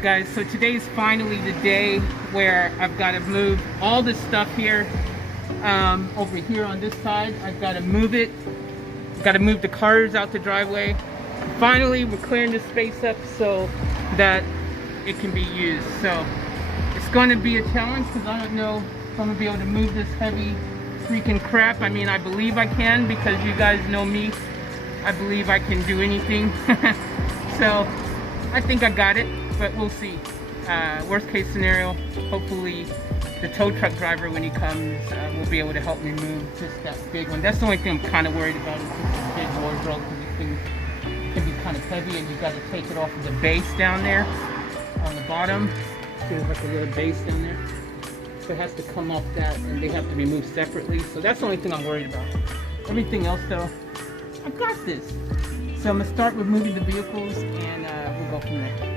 Alright guys, so today's finally the day where I've got to move all this stuff here. Over here on this side, I've got to move it. I've got to move the cars out the driveway. Finally, we're clearing this space up so that it can be used. So it's going to be a challenge because I don't know if I'm going to be able to move this heavy freaking crap. I mean, I believe I can because you guys know me. I believe I can do anything. So I think I got it, but we'll see. Worst case scenario, hopefully the tow truck driver, when he comes, will be able to help me move just that big one. That's the only thing I'm kind of worried about, is just this big wardrobe, because this thing can be kind of heavy and you've got to take it off of the base down there on the bottom. There's like a little base down there. So it has to come off that, and they have to be moved separately. So that's the only thing I'm worried about. Everything else though, I got this. So I'm gonna start with moving the vehicles, and we'll go from there.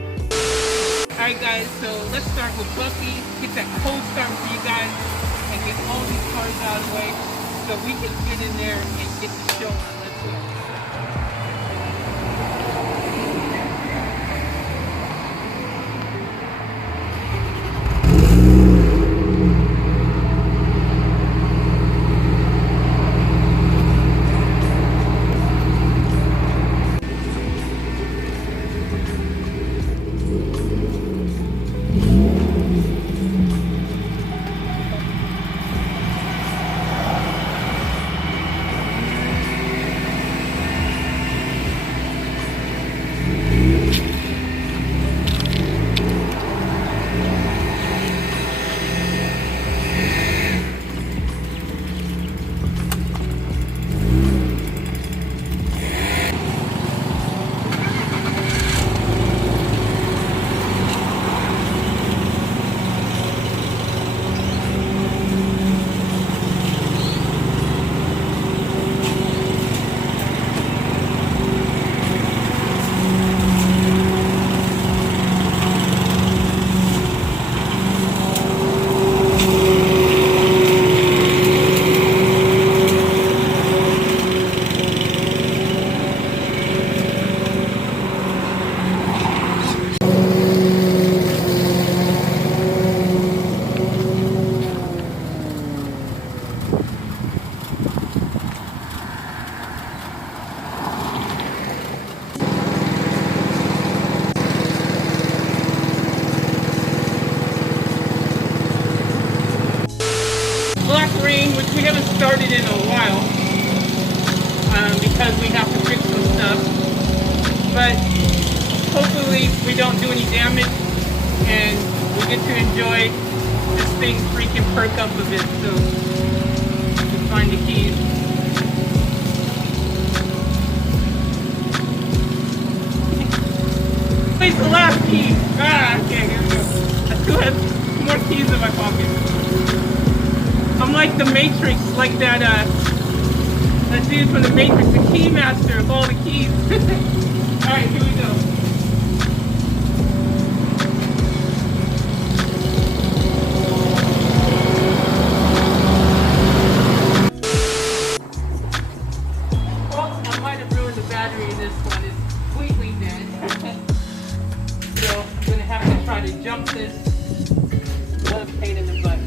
Alright guys, so let's start with Bucky, get that cold start for you guys, and get all these cars out of the way so we can get in there and get the show on. Let's go. Which we haven't started in a while, because we have to fix some stuff, but hopefully we don't do any damage and we get to enjoy this thing freaking perk up a bit. So we'll find the keys. Where's the last key? Okay, here we go. I still have more keys in my pocket. I'm like the Matrix, like that dude from the Matrix, the key master of all the keys. Alright, here we go. Oh, I might have ruined the battery in this one. It's completely dead. So I'm going to have to try to jump this. What a pain in the butt.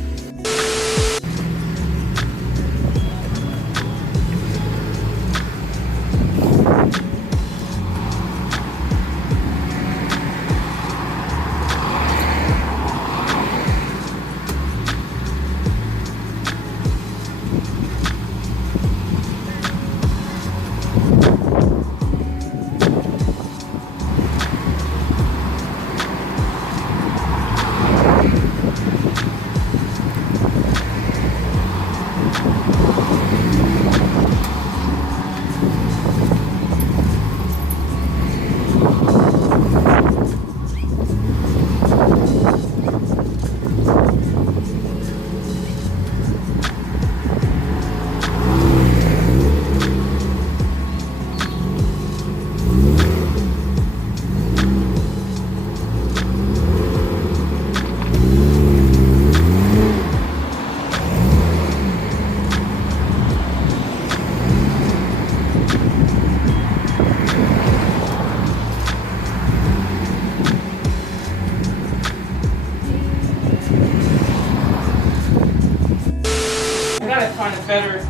better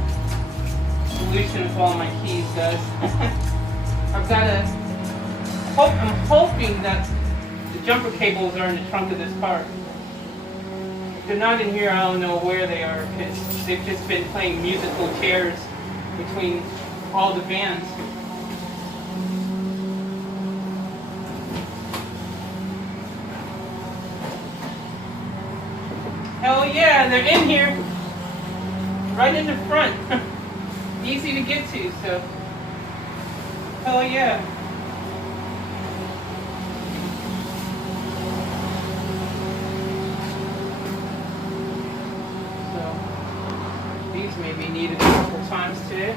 solution for all my keys, guys. I'm hoping that the jumper cables are in the trunk of this car. If they're not in here, I don't know where they are, because they've just been playing musical chairs between all the vans. Hell yeah, they're in here. Right in the front. Easy to get to, so. Hell yeah. So, these may be needed a couple times today.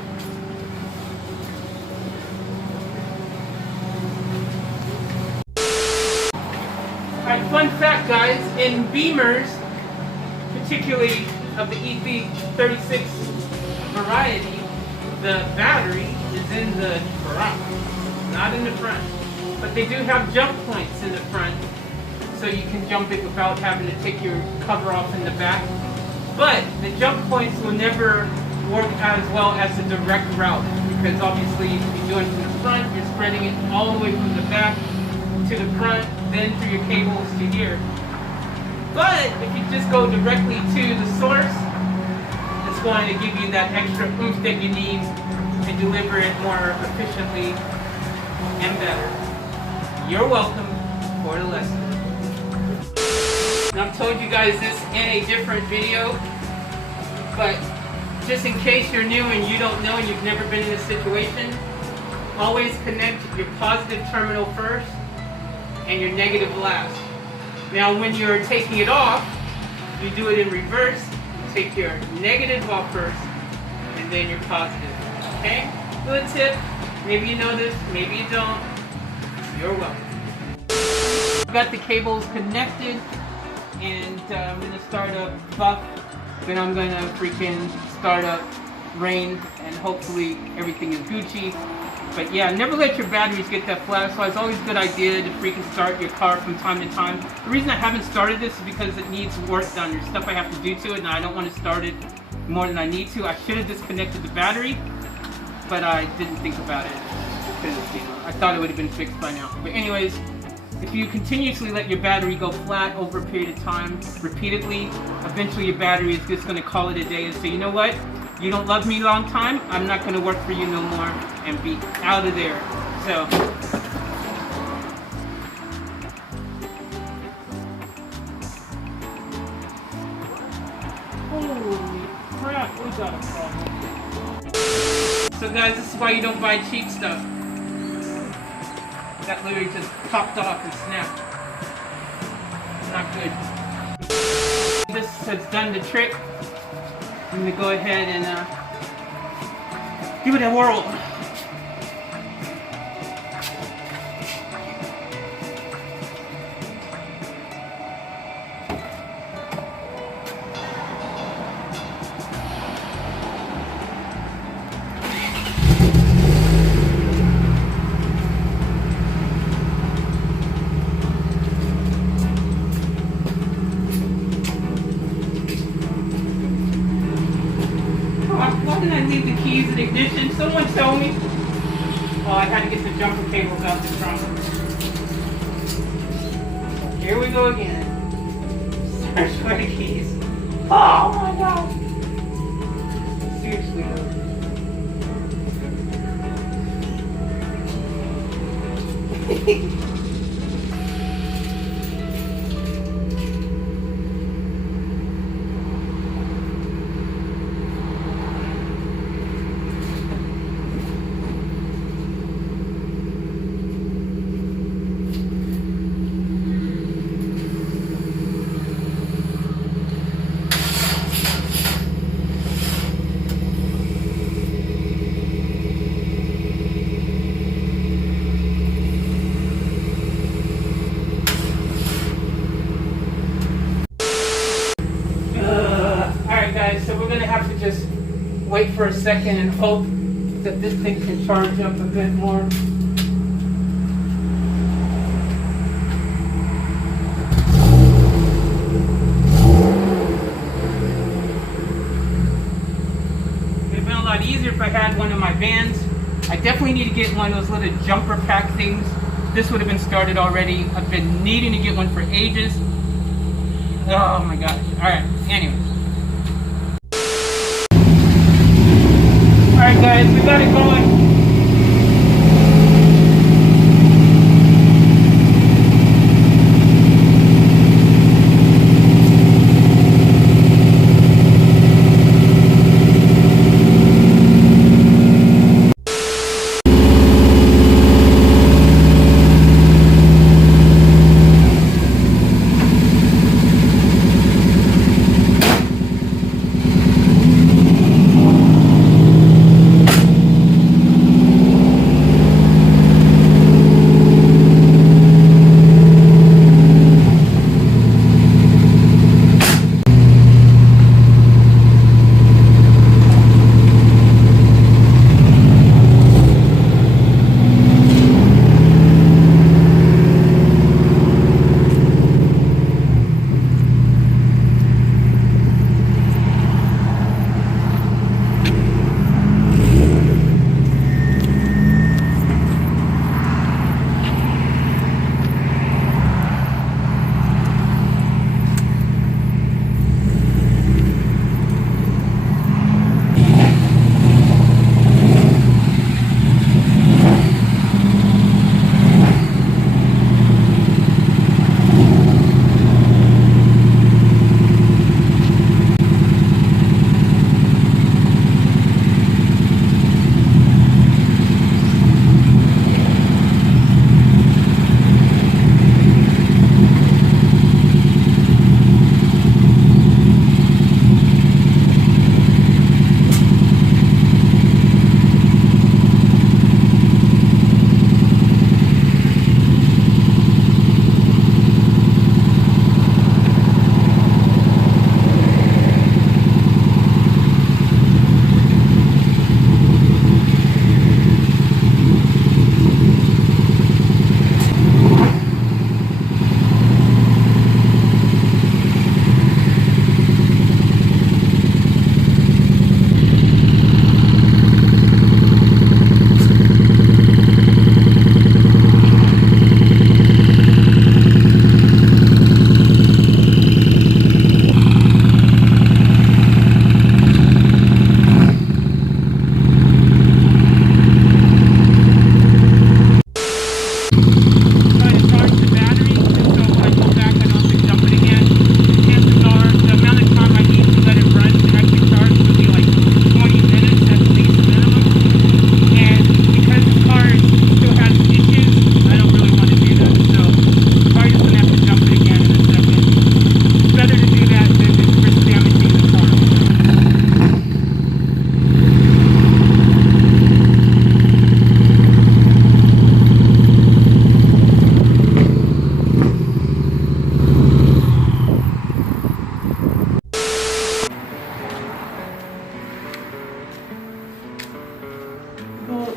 Alright, fun fact, guys, in Beamers, particularly of the EV36 variety, the battery is in the trunk, not in the front. But they do have jump points in the front, so you can jump it without having to take your cover off in the back. But the jump points will never work as well as the direct route, because obviously if you do it from the front, you're spreading it all the way from the back to the front, then through your cables to here. But if you just go directly to the source, it's going to give you that extra oomph that you need to deliver it more efficiently and better. You're welcome for the lesson. And I've told you guys this in a different video, but just in case you're new and you don't know and you've never been in this situation, always connect your positive terminal first and your negative last. Now when you're taking it off, you do it in reverse. You take your negative off first, and then your positive. Okay? Good tip. Maybe you know this, maybe you don't. You're welcome. I've got the cables connected, and I'm going to start up Buff. Then I'm going to freaking start up Rain, and hopefully everything is Gucci. But yeah, never let your batteries get that flat, so it's always a good idea to freaking start your car from time to time. The reason I haven't started this is because it needs work done. There's stuff I have to do to it, and I don't want to start it more than I need to. I should have disconnected the battery, but I didn't think about it, because, you know, I thought it would have been fixed by now. But anyways, if you continuously let your battery go flat over a period of time, repeatedly, eventually your battery is just going to call it a day and say, you know what? You don't love me long time, I'm not going to work for you no more, and be out of there. So, holy crap, we got a problem. So guys, this is why you don't buy cheap stuff. That literally just popped off and snapped. Not good. This has done the trick. I'm going to go ahead and give it a whirl. Why did I leave the keys in ignition? Someone tell me. Oh, I had to get the jumper cables out the trunk. Here we go again. Search for the keys. Oh my god. Seriously though. So we're going to have to just wait for a second and hope that this thing can charge up a bit more. vans. I definitely need to get one of those little jumper pack things. This would have been started already. I've been needing to get one for ages. Oh my gosh. Alright, anyways. Alright guys, we got it going.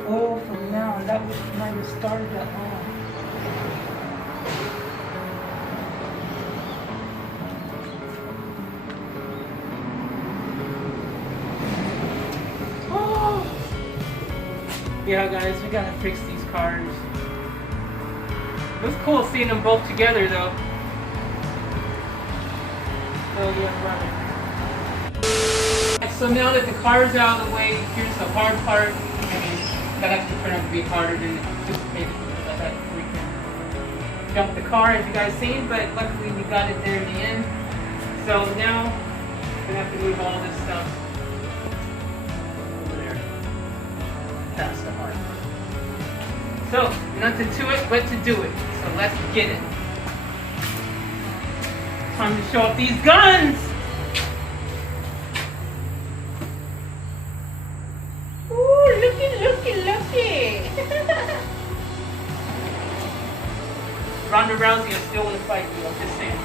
Oil from now, and that might have started that oil. Yeah guys, we gotta fix these cars. It was cool seeing them both together though. Oh yeah, brother. So now that the car's out of the way, here's the hard part. I mean, that actually turned out to be harder than anticipated because I had to freaking dump the car, as you guys seen, but luckily we got it there in the end. So now I'm gonna have to move all this stuff over there past the hard part. So nothing to it but to do it. So let's get it. Time to show off these guns. Looky. Ronda Rousey, I still want to fight you. I'm just saying.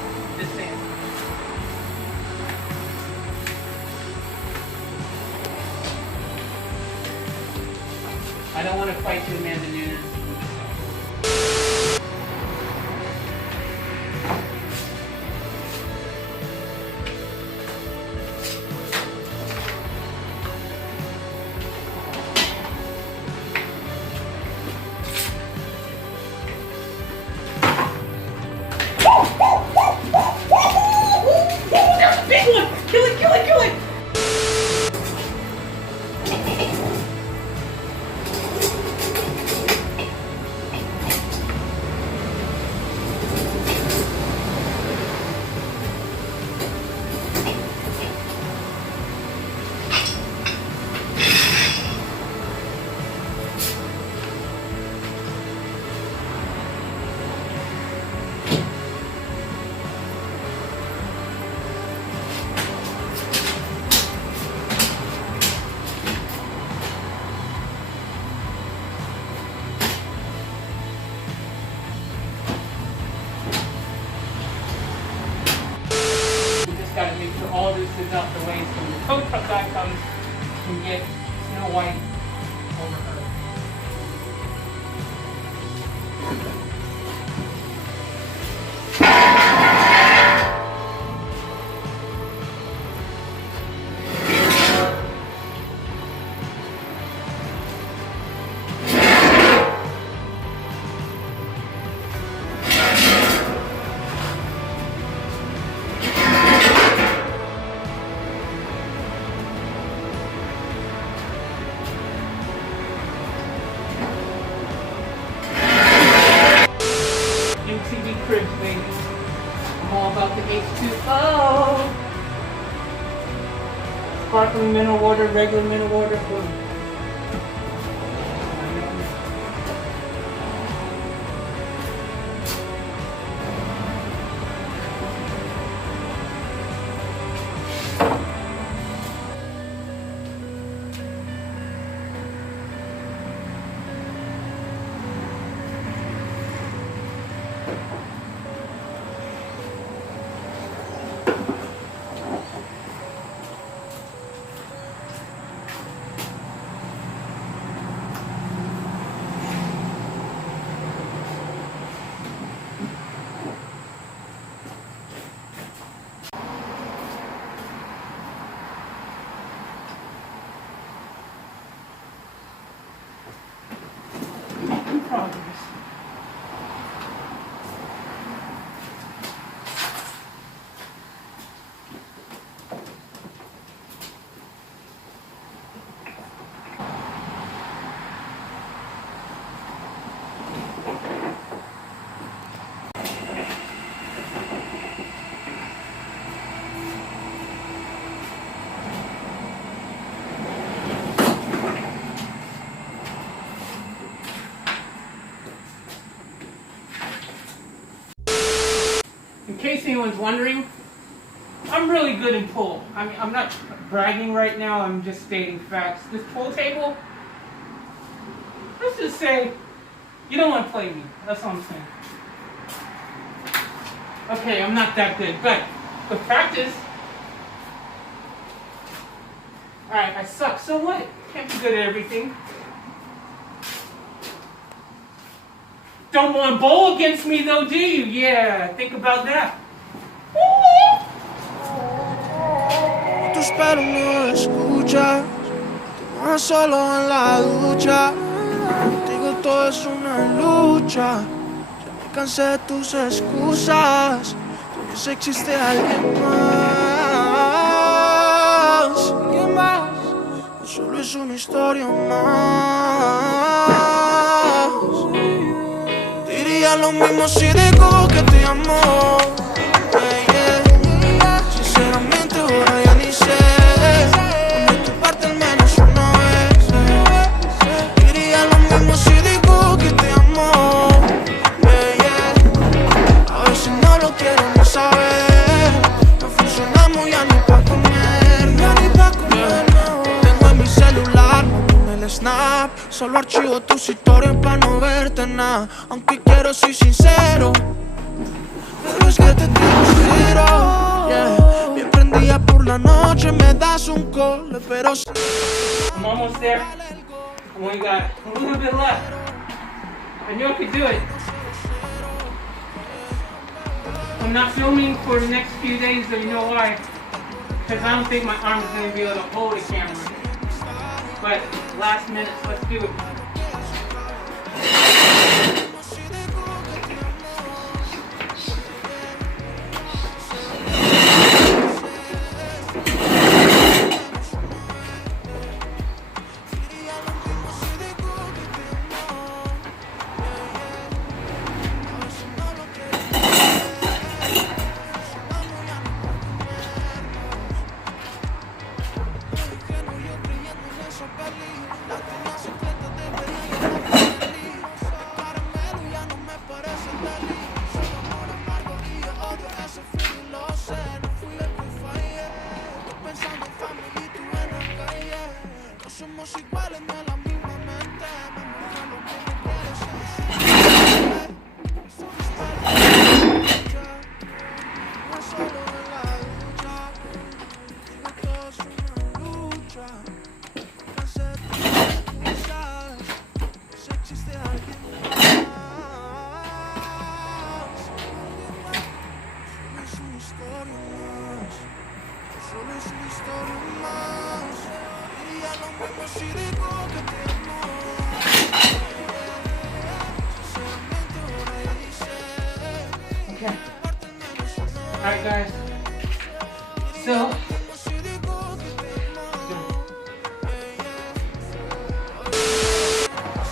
I don't want to fight you, Amanda Nunes. moves out the way so when the tow truck guy comes, we can get Snow White over her. MTV Cribs, baby. I'm all about the H2O. Sparkling mineral water, regular mineral water, boom. Progress. In case anyone's wondering, I'm really good in pool. I mean, I'm not bragging right now, I'm just stating facts. This pool table, let's just say, you don't want to play me. That's all I'm saying. Okay, I'm not that good, but with practice, alright, I suck, so what? Can't be good at everything. Don't want to bowl against me though, do you? Yeah, think about that. Tu espero no escuchas, te mojas solo en la ducha. Contigo todo es una lucha. Ya me cansé de tus excusas. Con eso existe alguien más. ¿Alguien más? O solo es una historia más. Diría lo mismo si digo que te amo. Sinceramente ahora ya ni sé. Por tu parte al menos una vez. Diría lo mismo si digo que te amo. A veces no lo quiero ni saber. No funcionamos ya ni pa' comer. Tengo en mi celular, no en el snap. Solo archivo tus historias pa' no verte nada. Aunque quiero ser sincero, pero es que te quiero cero, yeah. Bien prendida por la noche, me das un call, pero I'm almost there. I only got a little bit left. I knew I could do it. I'm not filming for the next few days, but you know why? Because I don't think my arm is going to be able to hold the camera. But last minute, let's do it. Okay. Alright guys. So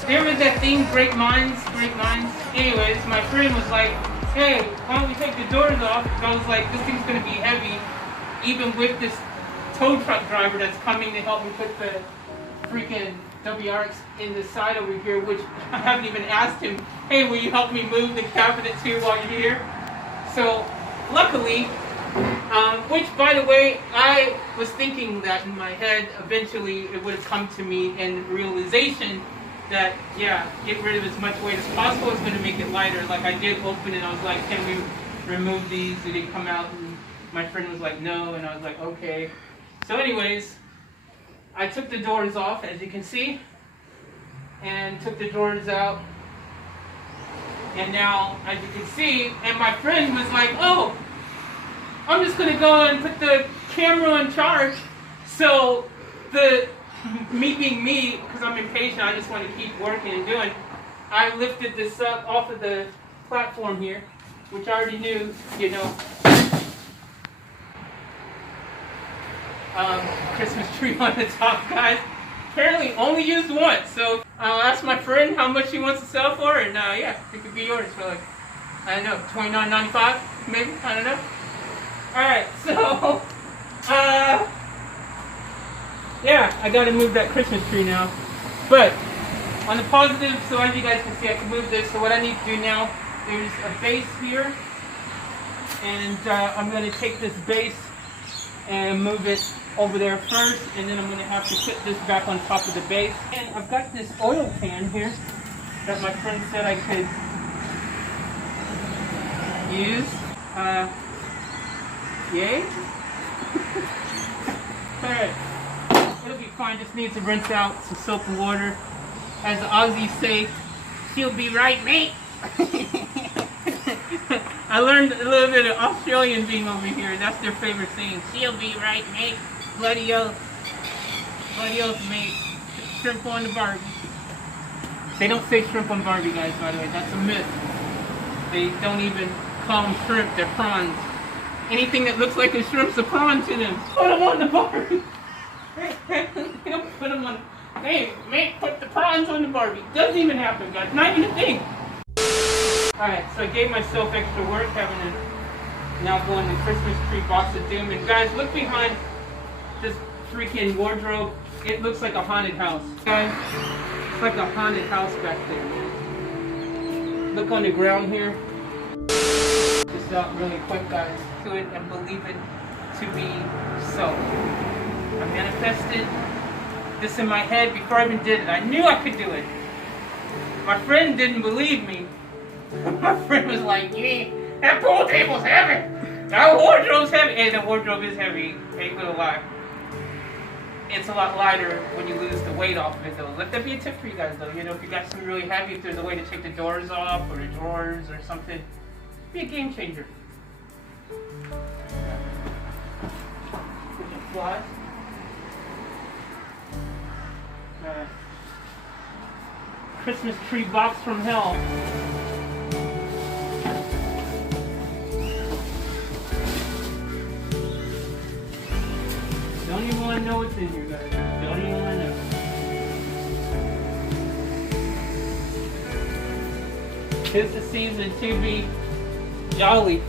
there was that thing, great minds, great minds. Anyways, my friend was like, hey, why don't we take the doors off? I was like, this thing's gonna be heavy, even with this tow truck driver that's coming to help me put the freaking Wrx in the side over here, which I haven't even asked him, hey, will you help me move the cabinet too while you're here? So, luckily, which by the way, I was thinking that in my head, eventually it would have come to me in realization that, yeah, get rid of as much weight as possible is going to make it lighter. Like I did open it, I was like, can we remove these? Did they come out? And my friend was like, no, and I was like, okay. So anyways, I took the doors off, as you can see, and took the doors out. And now, as you can see, and my friend was like, oh, I'm just going to go and put the camera on charge. So me being me, because I'm impatient, I just want to keep working and doing, I lifted this up off of the platform here, which I already knew, you know, Christmas tree on the top, guys. Apparently only used once, so I'll ask my friend how much he wants to sell for, and yeah, it could be yours for like, I don't know, $29.95 maybe, I don't know. Alright, so, yeah, I gotta move that Christmas tree now. But, on the positive, so as you guys can see, I can move this. So what I need to do now, there's a base here. And I'm gonna take this base and move it over there first. And then I'm gonna have to put this back on top of the base. And I've got this oil pan here that my friend said I could use. Yay? Alright. It'll be fine, just needs to rinse out some soap and water. As the Aussies say, she'll be right, mate. I learned a little bit of Australian being over here. That's their favorite saying. She'll be right, mate. Bloody oath. Bloody oath, mate. Shrimp on the Barbie. They don't say shrimp on Barbie, guys, by the way. That's a myth. They don't even call them shrimp, they're prawns. Anything that looks like a shrimp's a prawn to them. Put them on the Barbie. They don't put them on. Hey, mate, put the prawns on the Barbie. Doesn't even happen, guys. Not even a thing. Alright, so I gave myself extra work having to now go in the Christmas tree box of doom. And guys, look behind this freaking wardrobe. It looks like a haunted house. Guys, it's like a haunted house back there, man. Look on the ground here. Just out really quick, guys. To it and believe it to be so. I manifested this in my head before I even did it. I knew I could do it. My friend didn't believe me. My friend was like, yeah, that pool table's heavy. That wardrobe's heavy. Hey, the wardrobe is heavy. Ain't gonna lie. It's a lot lighter when you lose the weight off of it, though. Let that be a tip for you guys, though. You know, if you got something really heavy, if there's a way to take the doors off or the drawers or something, be a game changer. Put some flies. Christmas tree box from hell. Don't even want to know what's in here, guys. Don't even want to know. 'Tis the season to be jolly.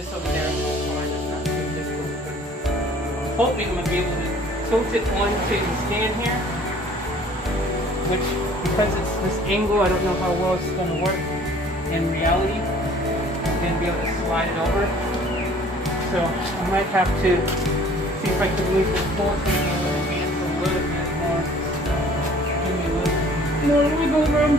this over there. That's fine. That's not too difficult. But I'm hoping I'm going to be able to tilt it onto the stand here. Which, because it's this angle, I don't know how well it's going to work in reality. I'm going to be able to slide it over. So I might have to see if I can move this forward so I can advance a little bit more. Give me a little more wiggle room.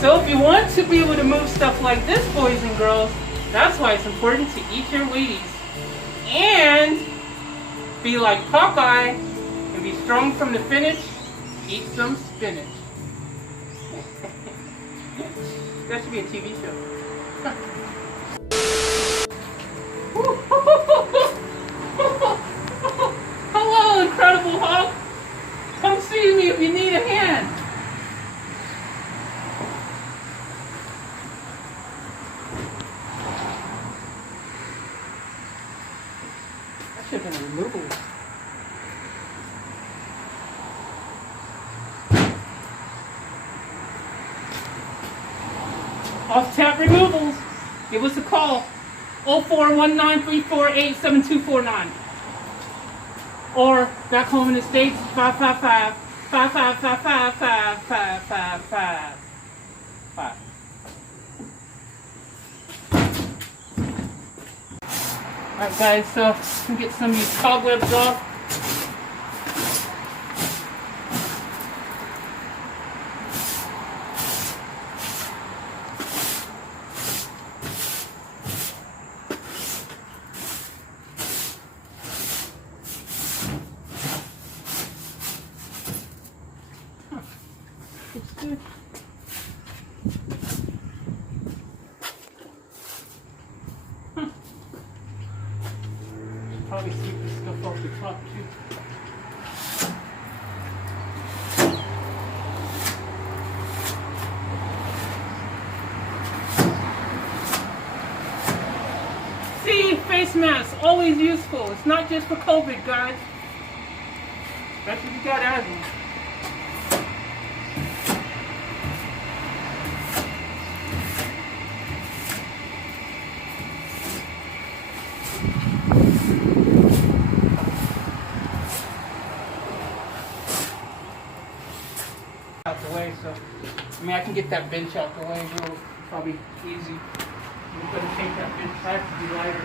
So if you want to be able to move stuff like this, boys and girls, that's why it's important to eat your Wheaties. And be like Popeye and be strong from the finish, eat some spinach. That should be a TV show. Hello, Incredible Hulk. Come see me if you need a hand. Should have been removable. Off tap removals. Give us a call. 0419348729. Or back home in the States, 555-555-555555. Alright guys, so we can get some of these cobwebs off. Looks good. Probably sweep this stuff off the top too. See, face masks, always useful. It's not just for COVID, guys. Especially if you got asthma. Out the way, so I mean I can get that bench out the way real probably easy. I'm going to take that bench back to be lighter.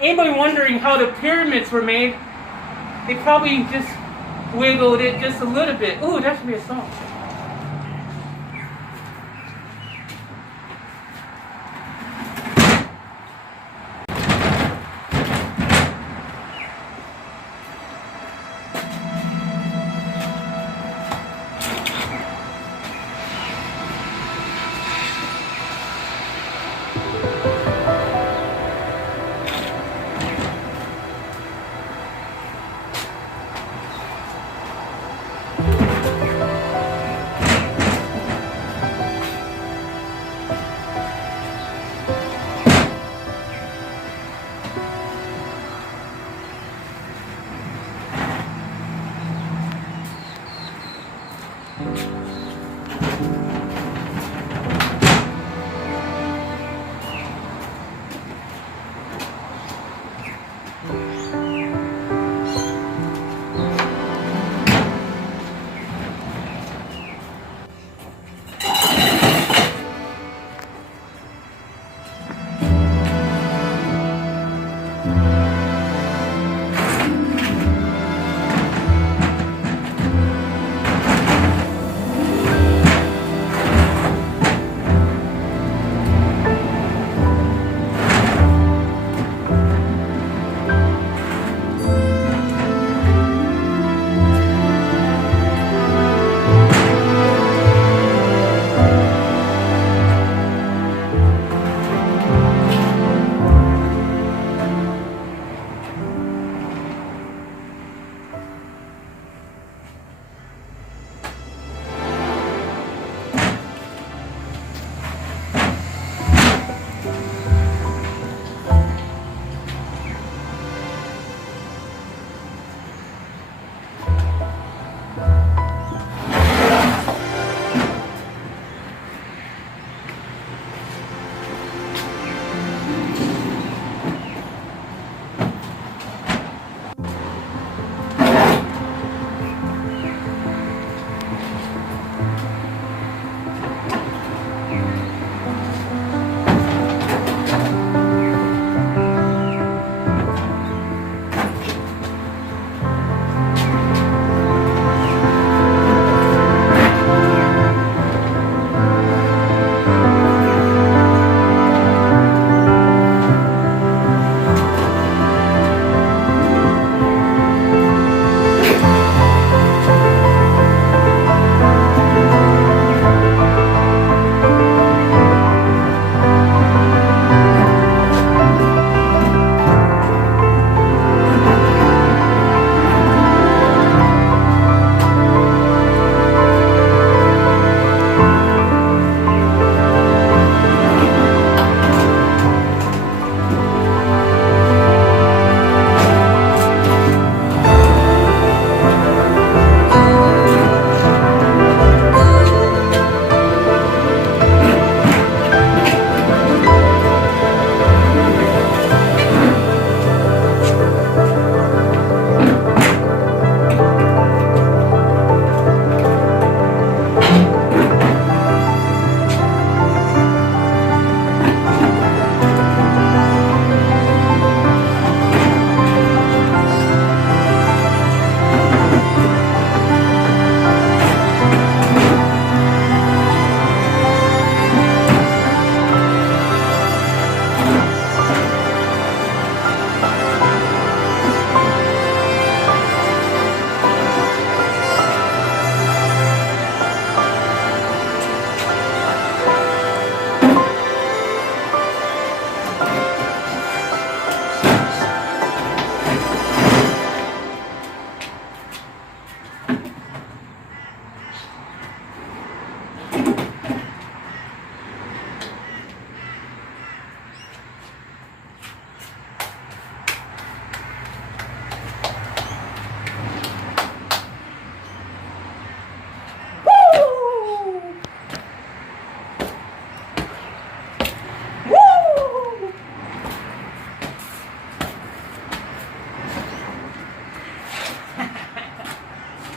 Anybody wondering how the pyramids were made? They probably just wiggled it just a little bit. Ooh, that should be a song.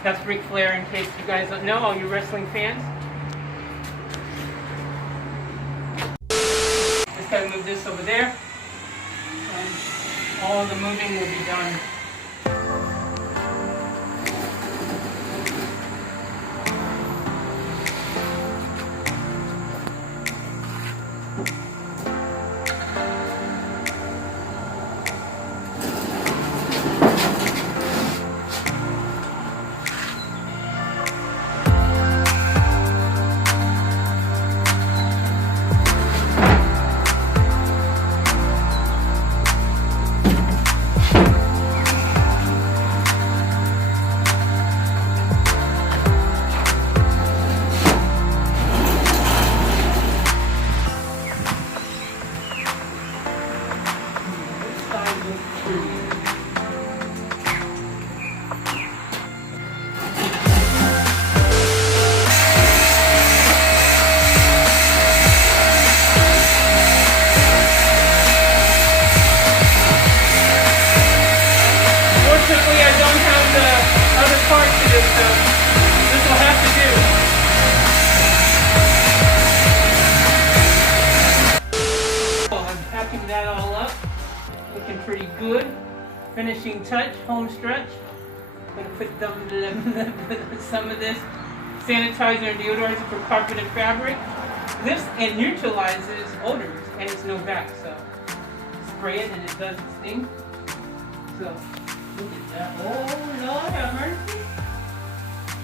That's Ric Flair, in case you guys don't know, all you wrestling fans. Just gotta move this over there, and all the moving will be done. Unfortunately, I don't have the other parts to this, so this will have to do. Well, I'm packing that all up. Looking pretty good. Finishing touch, home stretch. I'm going to put some of this sanitizer and deodorizer for carpet and fabric. This it neutralizes odors and it's no vac, so spray it and it does its thing. So look at that. Oh Lord have mercy.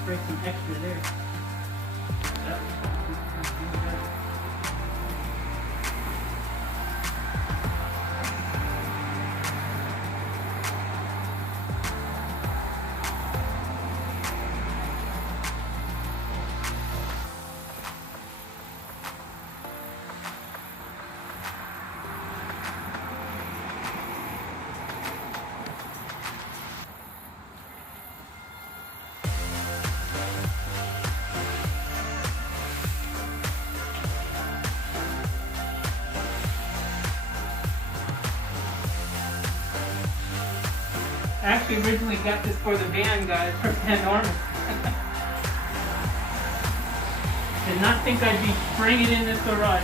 Spray some extra there. I actually originally got this for the van, guys, for enormous. Did not think I'd be spraying it in this garage.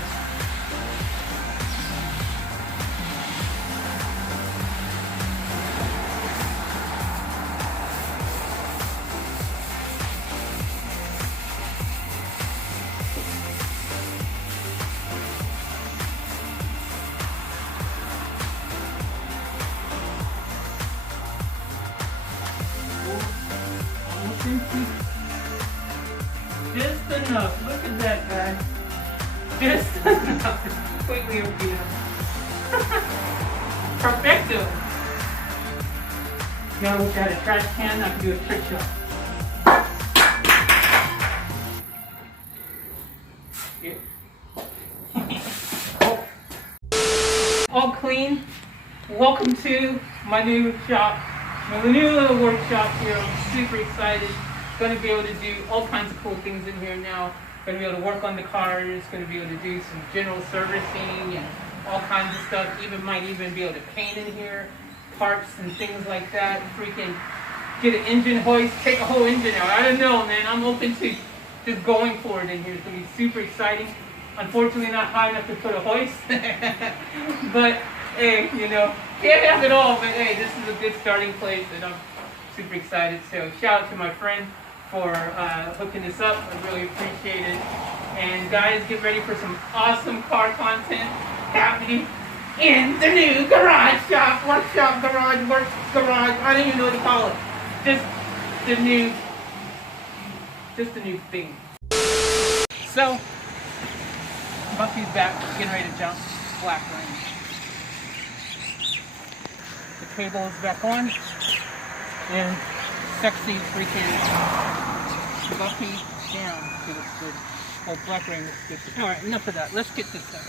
Just enough. Look at that, guys. Just enough. Completely okay. Perfecto. Now we've got a trash can. I can do a trick shot. Yeah. All clean. Welcome to my new shop. My new little workshop here. I'm super excited. Going to be able to do all kinds of cool things in here now. Going to be able to work on the cars. Going to be able to do some general servicing and all kinds of stuff. Might even be able to paint in here, parts and things like that. Freaking get an engine hoist, take a whole engine out. I don't know, man. I'm open to just going for it in here. It's going to be super exciting. Unfortunately, not high enough to put a hoist. But hey, you know, can't have it all. But hey, this is a good starting place, and I'm super excited. So shout out to my friend for hooking this up. I really appreciate it. And guys, get ready for some awesome car content happening in the new garage shop, workshop, garage, work, garage. I don't even know what to call it. Just the new thing. So Bucky's back, getting ready to jump. Black Range. The cable is back on, and sexy freaking Bucky down. She looks good. Oh, Black Rain looks good. Alright, enough of that. Let's get this done.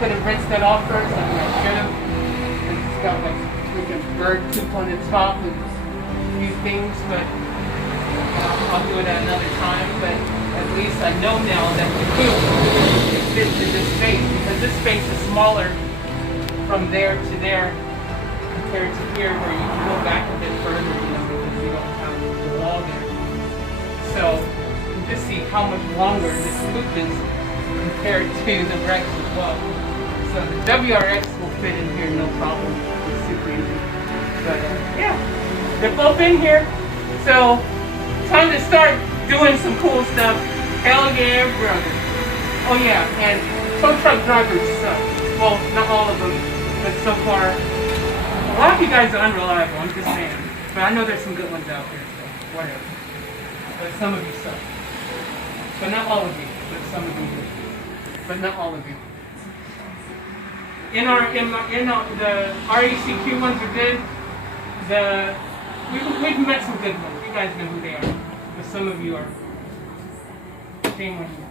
could have rinsed that off first. I mean, I should have. It's got like freaking bird poop on the top and a few things, but I'll do it at another time. But at least I know now that the poop fits in this space, because this space is smaller from there to there compared to here, where you can go back a bit further, you know, because you don't have the wall there. So you can just see how much longer this poop is compared to the Wrx as well. So the Wrx will fit in here no problem. It's super easy. But yeah, they're both in here. So time to start doing some cool stuff. Hell yeah, brother. Oh yeah, and tow truck drivers suck. Well, not all of them, but so far, a lot of you guys are unreliable, I'm just saying. But I know there's some good ones out there, so whatever. But some of you suck. But not all of you, but some of you do. But not all of you. The RECQ ones are good. We've met some good ones. You guys know who they are. But some of you are. Shame on you.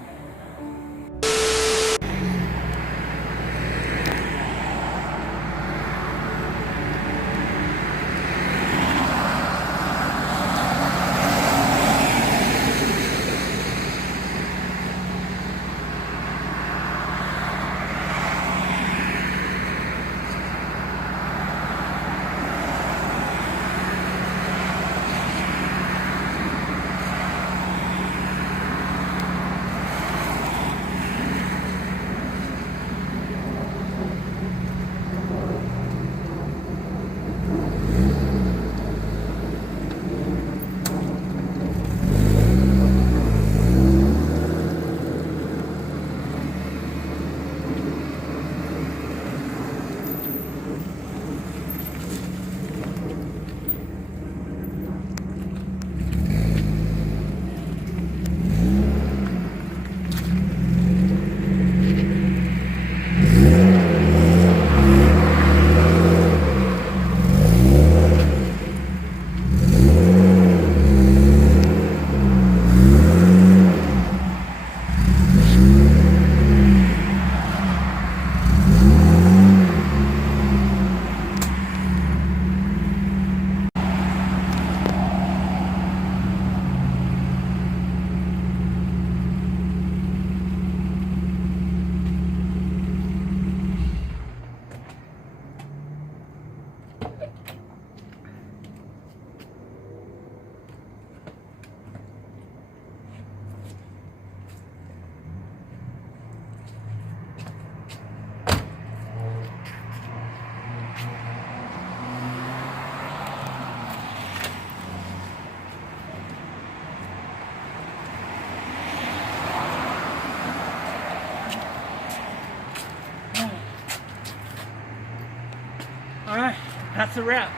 Alright, that's a wrap.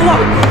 block.